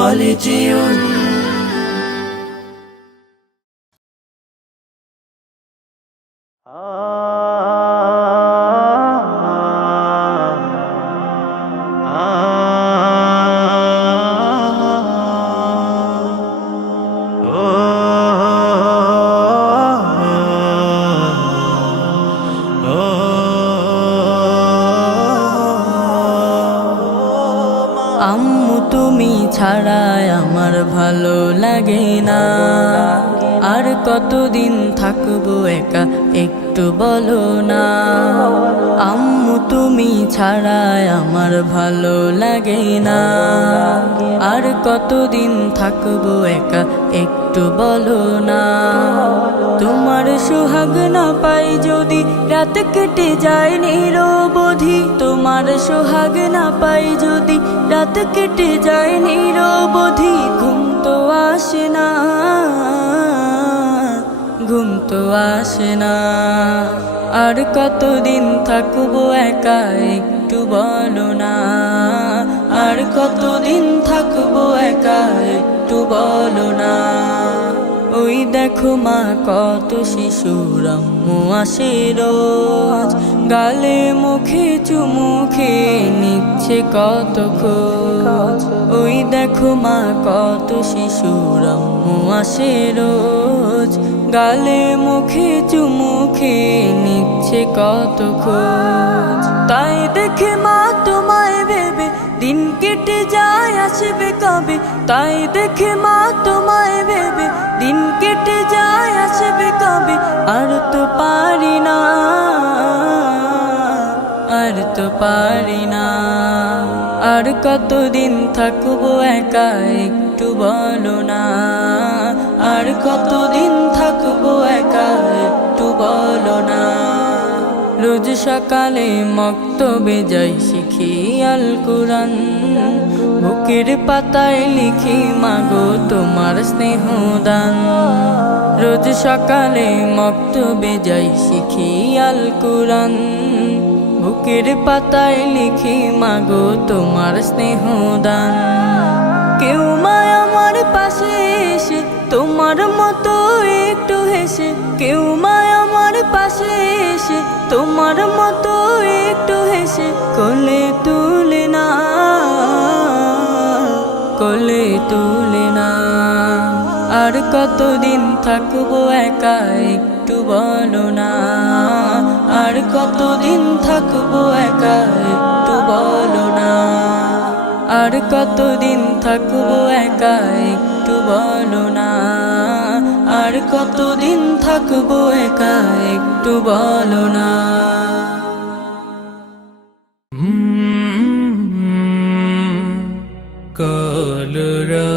হলে যেও আম্মু তুমি ছাড়া আমার ভালো লাগে না, আর কতদিন থাকবো একা একটু বলো না। আম্মু তুমি ছাড়া আমার ভালো লাগে না, আর কতদিন থাকবো একা একটু বলো না। তোমার সোহাগ না পাই যদি রাত কেটে যায় নিরবধি, তোমার সোহাগ না পাই যদি রাত কেটে যায় নিরবধি। ঘুম তো আসে না, ঘুম তো আসে না, আর কতদিন থাকবো একা একটু বলো না। আর কতদিন থাকবো একা একটু বলো না। ওই দেখো মা কত শিশুর আম্মু আসে রোজ, গালে মুখে চুমু খেয়ে নিচ্ছে কত খোঁজ। ওই দেখো মা কত শিশুর আম্মু আসে রোজ, গালে মুখে চুমু খেয়ে নিচ্ছে কত খোঁজ। তাই দেখে মা তোমায় ভেবে দিন কেটে যায় আসবে কবে, তাই দেখে মা তোমায় ভেবে দিন কেটে যায় আসবে কবে। আর তো পারি না, আর তো পারি না, আর কতদিন থাকবো একা একটু বলো না। আর কতদিন থাকবো একা একটু বলো না। রোজ সকালে মক্তবে যাই শিখি আল কুরআন, বুকের পাতায় লিখি মাগো তোমার স্নেহদান। রোজ সকালে মক্তবে যাই শিখি আল কুরআন, বুকের পাতায় লিখি মাগো তোমার স্নেহদান। কেউ মা আমার পাশে এসে তোমার মতো একটু হেসে, কেউ মা আমার পাশে এসে তোমার মতো একটু হেসে কোলে তুলে না, কোলে তুলে না। আর কতদিন থাকবো একা একটু বলো না। আর কতদিন থাকবো একা একটু বলো না। আর কতদিন থাকবো একা একটু বলো না। আর কতদিন থাকবো একা একটু বলো না। কলরা